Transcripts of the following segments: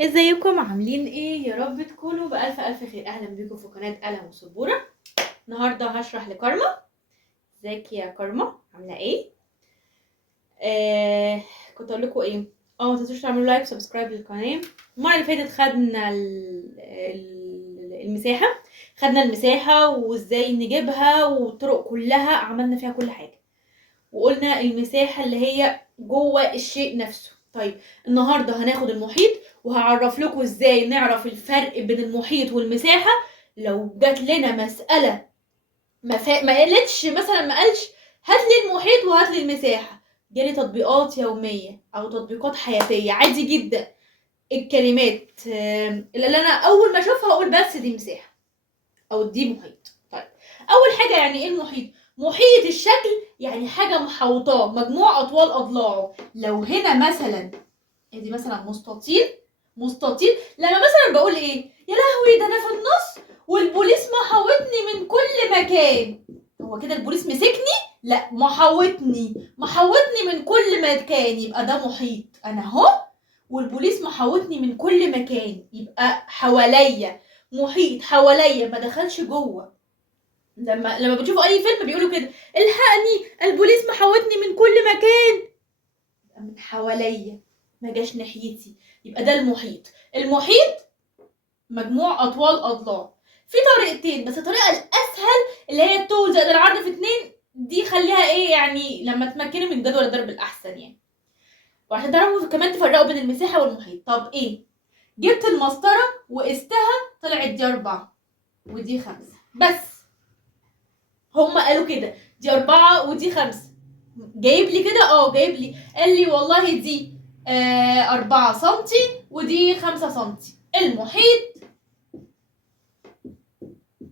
ازيكم عاملين ايه؟ يا رب تكونوا بألف ألف خير. أهلا بيكم في قناة قلم وسبورة. النهاردة هشرح لكارما. ازيك يا كارما؟ عاملة ايه؟ كنت اقول لكم ايه؟ ما تنسوش تعملوا لايك وسبسكرايب للقناة. المرة اللي فاتت خدنا المساحة. خدنا المساحة وازاي نجيبها والطرق كلها، عملنا فيها كل حاجة. وقلنا المساحة اللي هي جوه الشيء نفسه. طيب النهاردة هناخد المحيط وهعرف لكم ازاي نعرف الفرق بين المحيط والمساحة. لو جات لنا مسألة ما قالتش مثلا، ما قالش هات لي المحيط وهات لي المساحة، جالي تطبيقات يومية او تطبيقات حياتية عادي جدا، الكلمات اللي انا اول ما اشوفها اقول بس دي مساحة او دي محيط. طيب اول حاجة، يعني ايه المحيط؟ محيط الشكل يعني حاجة محوطاه، مجموع اطوال اضلاعه. لو هنا مثلا ادي مثلا مستطيل، لما مثلا بقول ايه، يا لهوي ده انا في النص والبوليس محوطني من كل مكان، هو كده البوليس مسكني؟ لا، محوطني من كل مكان، يبقى ده محيط. انا اهو والبوليس محوطني من كل مكان، يبقى حواليا. محيط حواليا، ما دخلش جوه. لما بتشوفوا اي فيلم بيقولوا كده، الحقني البوليس محوطني من كل مكان، يبقى من حواليا، ما جاش ناحيتي، يبقى ده المحيط مجموع اطوال اضلاع. في طريقتين، بس الطريقه الاسهل اللي هي الطول زائد العرض في 2، دي خليها ايه يعني لما تمكنوا من جدول الضرب الاحسن يعني، وعشان تعرفوا كمان تفرقوا بين المساحه والمحيط. طب ايه؟ جبت المسطره وقستها، طلعت دي 4 ودي 5 بس. هما قالوا كده، دي 4 ودي 5. جايب لي كده، جايب لي، قال لي والله دي 4 سنتي ودي 5 سنتي. المحيط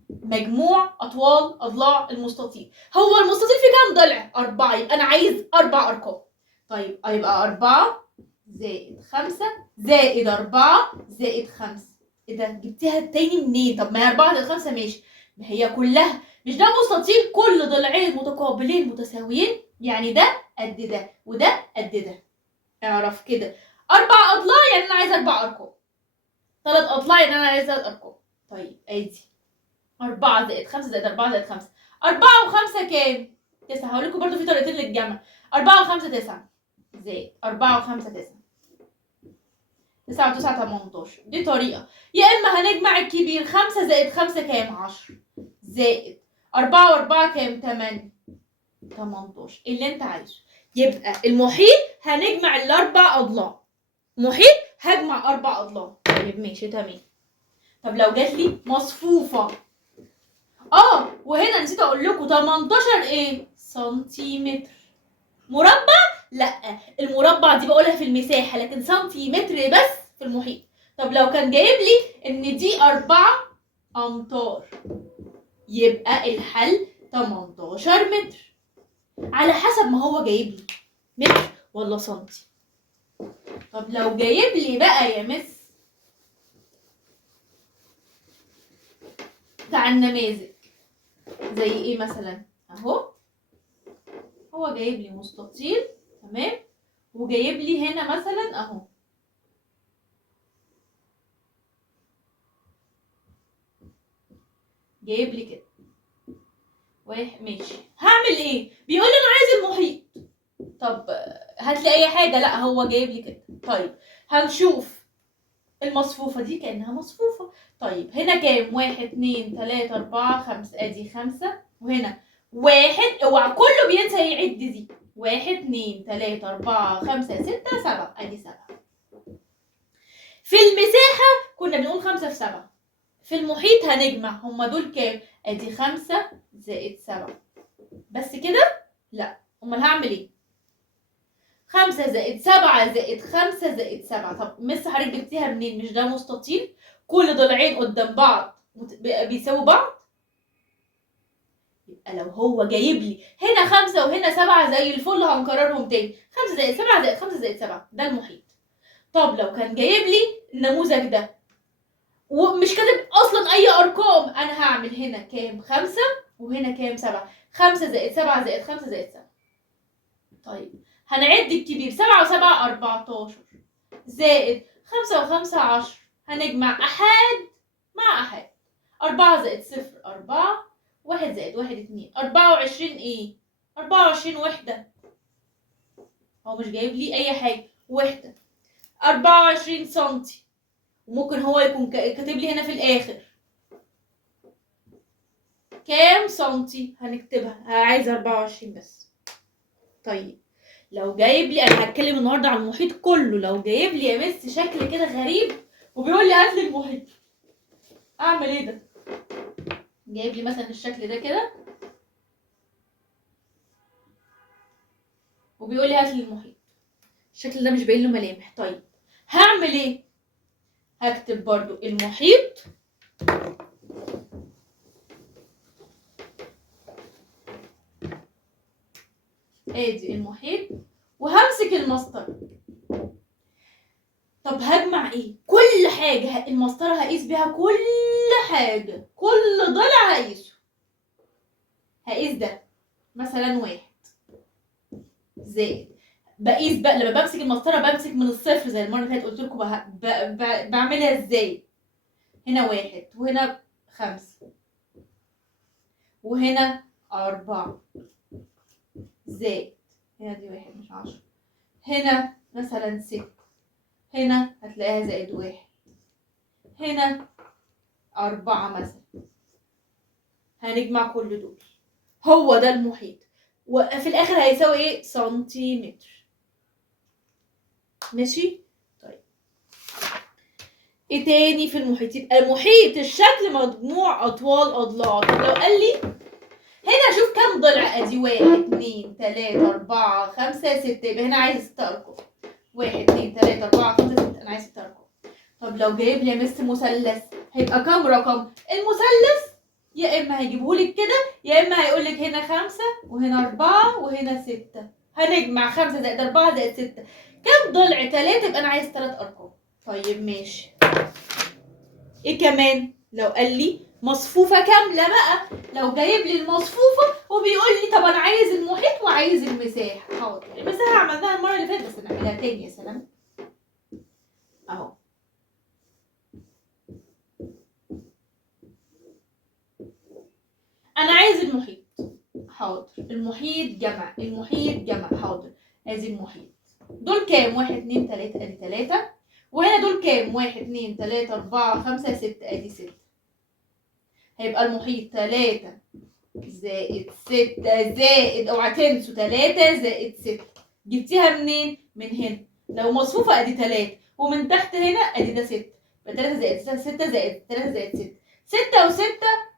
مجموع اطوال اضلاع المستطيل. هو المستطيل فيه كام ضلع؟ 4، يبقى انا عايز 4 ارقام. طيب هيبقى 4 زائد 5 زائد 4 زائد 5. ايه ده؟ جبتيها التاني منين؟ طب ما هي 4 زائد 5 ماشي، ما هي كلها، مش ده مستطيل كل ضلعين متقابلين متساويين؟ يعني ده قد ده وده قد ده. اعرف كده، 4 اضلاع يعني انا عايزه 4 ارقام، 3 اضلاع يعني انا عايزه 3 ارقام. طيب ادي 4 زائد 5 زائد 4 زائد 5. 4 و5 كام؟ 9. هقول لكم برضه في طريقتين للجمع. 4 و5 9 زائد 4 و5 9. 9 و9 18. دي طريقة. يا إما هنجمع الكبير، 5 زائد 5 كام؟ 10 زائد 4 و4 كام؟ 8 18. اللي أنت عايزه. يبقى المحيط هنجمع الأربع أضلاع. محيط هجمع 4 أضلاع. طيب ماشي تمام. طب لو جات لي مصفوفة، وهنا نسيت اقول لكم 18 ايه؟ سنتيمتر. مربع؟ لا، المربع دي بقولها في المساحة، لكن سنتيمتر بس في المحيط. طب لو كان جايب لي ان دي 4 امتار، يبقى الحل 18 متر، على حسب ما هو جايب لي متر ولا سنتي. طب لو جايب لي بقى يا مس بتاع النماذج، زي ايه مثلا؟ اهو هو جايب لي مستطيل، تمام، وجايب لي هنا مثلا اهو جايب لي كده واحد. ماشي، هعمل ايه؟ بيقول لي انا عايز المحيط. طب هات لي اي حاجه. لا، هو جايب لي كده. طيب هنشوف المصفوفه دي كانها مصفوفه. طيب هنا كام؟ 1 2 3 4 5، ادي 5، وهنا 1. اوعى كله بينسى يعد دي. 1 2 3 4 5 6 7، ادي 7. في المساحه كنا بنقول 5 في 7. في المحيط هنجمع هما دول كام؟ ادي 5 زائد 7 بس كده؟ لا، امال هعمل ايه؟ 5 زائد 7 زائد 5 زائد 7. طب مس حضرتك جبتيها منين؟ مش ده مستطيل كل ضلعين قدام بعض بيساووا بعض؟ يبقى لو هو جايب لي هنا 5 وهنا 7 زي الفل، هنكررهم تاني. 5 زائد 7 زائد 5 زائد 7، ده المحيط. طب لو كان جايب لي النموذج ده ومش كاتب اصلا اي ارقام، انا هعمل هنا كام؟ 5 وهنا كام؟ 7. 5 زائد 7 زائد 5 زائد 7. طيب هنعد الكبير، 7 و7 14 زائد 5 و5 10. هنجمع أحاد مع أحاد. 4 زائد 0 4. 1 زائد 1 2. 24 ايه؟ 24 وحدة. هو مش جايب لي أي حاجة. وحدة. 24 سنتي. وممكن هو يكون كاتب لي هنا في الآخر كام سنتي. هنكتبها. عايزة 24 بس. طيب لو جايب لي، انا هتكلم النهارده عن المحيط كله، لو جايب لي يا مس شكل كده غريب وبيقول لي هات لي المحيط، اعمل ايه ده؟ جايب لي مثلا الشكل ده كده وبيقول لي هات لي المحيط، الشكل ده مش باين له ملامح. طيب هعمل ايه؟ هكتب برضو المحيط ادي المحيط وهمسك المسطره. طب هجمع ايه؟ كل حاجه. المسطره هقيس بيها كل حاجه، كل ضلع هقيسه. هقيس ده مثلا 1 زائد، بقيس بقى لما بمسك المسطره بمسك من الصفر زي المره اللي فاتت قلت لكم بعملها ازاي. هنا 1 وهنا 5 وهنا 4 زائد، هنا دي 1 مش 10، هنا مثلا 6، هنا هتلاقيها زائد 1، هنا 4 مثلا. هنجمع كل دول، هو ده المحيط. وفي الاخر هيساوي ايه؟ سنتيمتر. ماشي. طيب ايه تاني في المحيط؟ يبقى المحيط الشكل مجموع اطوال اضلاع. طب لو قال لي هنا شوف كام ضلع، ادي 1 2 3 4 5 6، يبقى هنا عايز 6 ارقام. 1 2 3 4 5 6، انا عايز 6 ارقام. طب لو جايب لي يا مس مثلث هيبقى كام رقم؟ المثلث يا اما هيجيبهولك كده يا اما هيقولك هنا 5 وهنا 4 وهنا 6. هنجمع 5 زائد 4 زائد 6. كام ضلع؟ 3، يبقى انا عايز 3 ارقام. طيب ماشي. ايه كمان؟ لو قال لي مصفوفه كامله بقى، لو جايب لي المصفوفه وبيقول لي طب انا عايز المحيط وعايز المساحه. حاضر. المساحه عملناها المره اللي فاتت بس نعملها تاني. يا سلام. اهو انا عايز المحيط. حاضر. المحيط جمع، المحيط جمع. حاضر. ادي المحيط. دول كام؟ 1 2 3 ادي 3. وهنا دول كام؟ 1 2 3 4 5 6 ادي 6. هيبقى المحيط 3 زائد 6 زائد، اوعى تنسوا 3 زائد 6. جبتيها منين؟ من هنا. لو مصفوفه ادي 3 ومن تحت هنا ادي ده 6. يبقى 3 زائد 6 6 زائد 3 زائد 6. 6 و6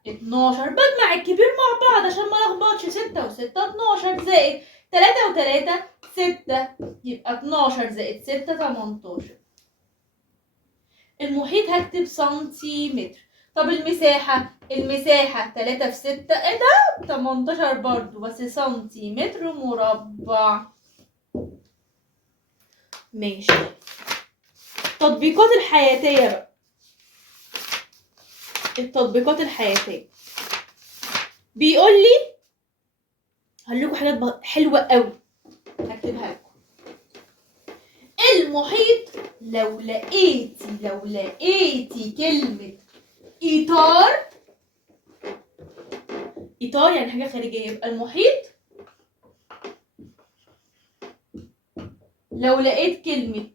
12. بجمع الكبير مع بعض عشان ما لخبطش. 6 و6 12 زائد 3 و3 6. يبقى 12 زائد 6 18. المحيط هكتب سنتيمتر. طب المساحة؟ المساحة 3 في 6 ايه ده؟ 18 برضو بس سنتيمتر مربع. ماشي. التطبيقات الحياتية بقى. التطبيقات الحياتية بيقول لي هقول لكم حاجات حلوة قوي هكتبها لكم. المحيط لو لقيتي كلمة إطار، إطار يعني حاجة خارجية، يبقى المحيط لو لقيت كلمة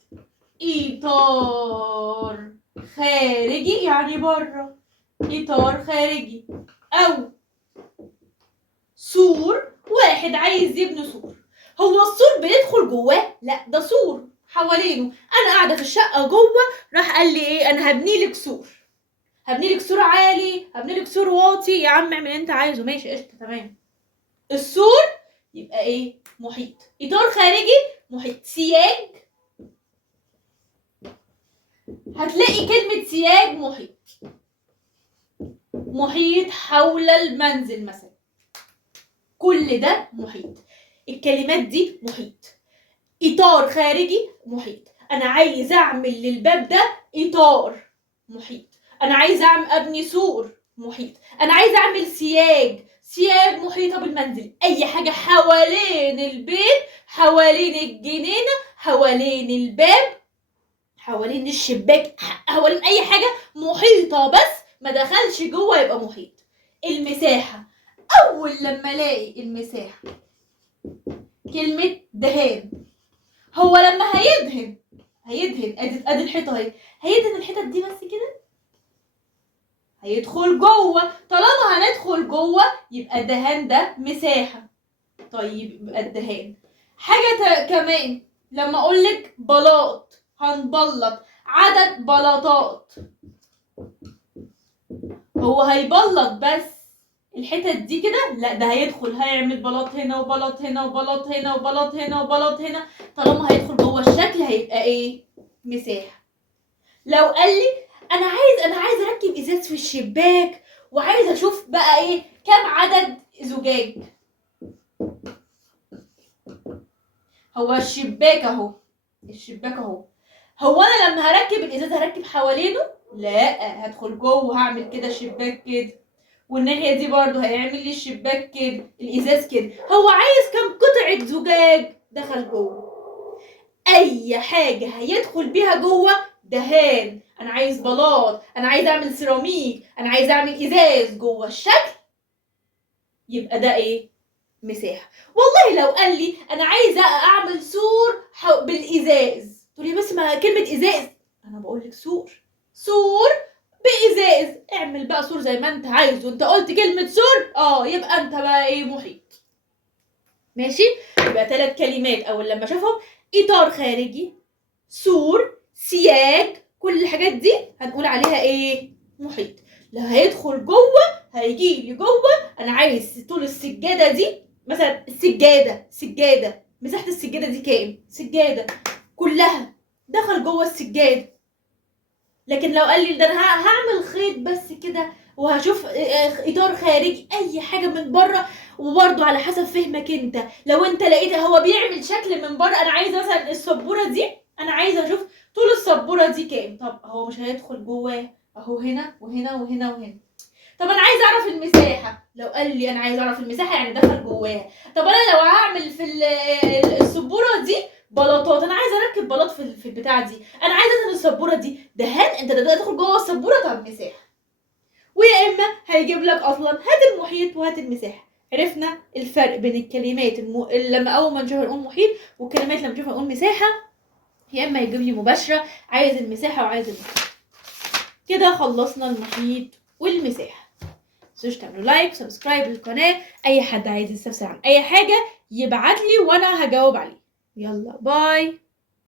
إطار خارجي يعني بره، إطار خارجي، أو سور، واحد عايز يبني سور. هو السور بندخل جواه؟ لا، ده سور حوالينه. أنا قاعدة في الشقة جوه، راح قال لي إيه؟ أنا هبني لك سور. هبني لك سور عالي، هبني لك سور واطي. يا عم اعمل اللي أنت عايزه، ماشي قشطة تمام. السور يبقى إيه؟ محيط. إطار خارجي محيط. سياج، هتلاقي كلمة سياج محيط. محيط حول المنزل مثلا، كل ده محيط. الكلمات دي محيط. إطار خارجي محيط. أنا عايز أعمل للباب ده إطار محيط. أنا عايز أبني سور محيط. أنا عايز أعمل سياج محيطة بالمنزل. أي حاجة حوالين البيت، حوالين الجنينة، حوالين الباب، حوالين الشباك، حوالين اي حاجه محيطه بس ما دخلش جوه يبقى محيط. المساحه، اول لما الاقي المساحه كلمه دهان، هو لما هيدهن ادي الحيطه اهي، هيدهن الحتت دي بس كده، هيدخل جوه. طالما هندخل جوه يبقى الدهان ده مساحه. طيب يبقى الدهان حاجه كمان، لما اقول لك بلاط، هنبلط عدد بلاطات، هو هيبلط بس الحتت دي كده؟ لا، ده هيدخل هيعمل بلاط هنا وبلاط هنا وبلاط هنا وبلاط هنا وبلاط هنا. طالما هيدخل جوه الشكل هيبقى ايه؟ مساحه. لو قال لي انا عايز اركب ازاز في الشباك، وعايز اشوف بقى ايه كام عدد زجاج. هو الشباك اهو، هو انا لما هركب الازاز هركب حوالينه؟ لا، هدخل جوه هعمل كده شباك كده، والناحيه دي برضو هيعمل لي الشباك كده، الازاز كده. هو عايز كام قطعه زجاج دخل جوه؟ اي حاجه هيدخل بيها جوه دهان. انا عايز بلاط، انا عايز اعمل سيراميك، انا عايز اعمل ازاز جوه الشكل، يبقى ده ايه؟ مساحه. والله لو قال لي انا عايزه اعمل سور بالازاز، تقولي بس ما كلمه ازاز، انا بقول لك سور بازاز. اعمل بقى سور زي ما انت عايز، وانت قلت كلمه سور يبقى انت بقى ايه؟ محيط. ماشي. يبقى 3 كلمات اول لما اشوفهم: اطار خارجي، سور، سياج، كل الحاجات دي هنقول عليها ايه؟ محيط. لو هيدخل جوه هيجي لي جوه، انا عايز طول السجاده دي مثلا، سجاده مساحه السجاده دي كام؟ سجاده كلها دخل جوه السجاده. لكن لو قال لي ده انا هعمل خيط بس كده وهشوف اطار خارجي، اي حاجه من بره. وبرده على حسب فهمك انت، لو انت لقيت هو بيعمل شكل من بره، انا عايزه مثلا السبوره دي، انا عايزه اشوف طول السبوره دي كام. طب هو مش هيدخل جواه اهو، هنا وهنا وهنا وهنا. طب انا عايزه اعرف المساحه، لو قال لي انا عايزه اعرف المساحه يعني دخل جواها. طب انا لو هعمل في السبوره دي بلاطات، انا عايزه اركب بلاط في البتاعه دي، انا عايزه ادهن السبوره دي دهان، انت دلوقتي تدخل جوه السبوره. طب مساحه. ويا اما هيجيب لك اصلا هات المحيط وهات المساحه. عرفنا الفرق بين الكلمات لما اول ما نشوفها نقول محيط، والكلمات لما نشوفها نقول مساحه. يا اما يجيب لي مباشره عايز المساحه وعايز المحيط. كده خلصنا المحيط والمساحه. متنسوش تعملوا لايك وسبسكرايب للقناه. اي حد عايز يستفسر عن اي حاجه يبعت لي وانا هجاوب عليه. يلا باي.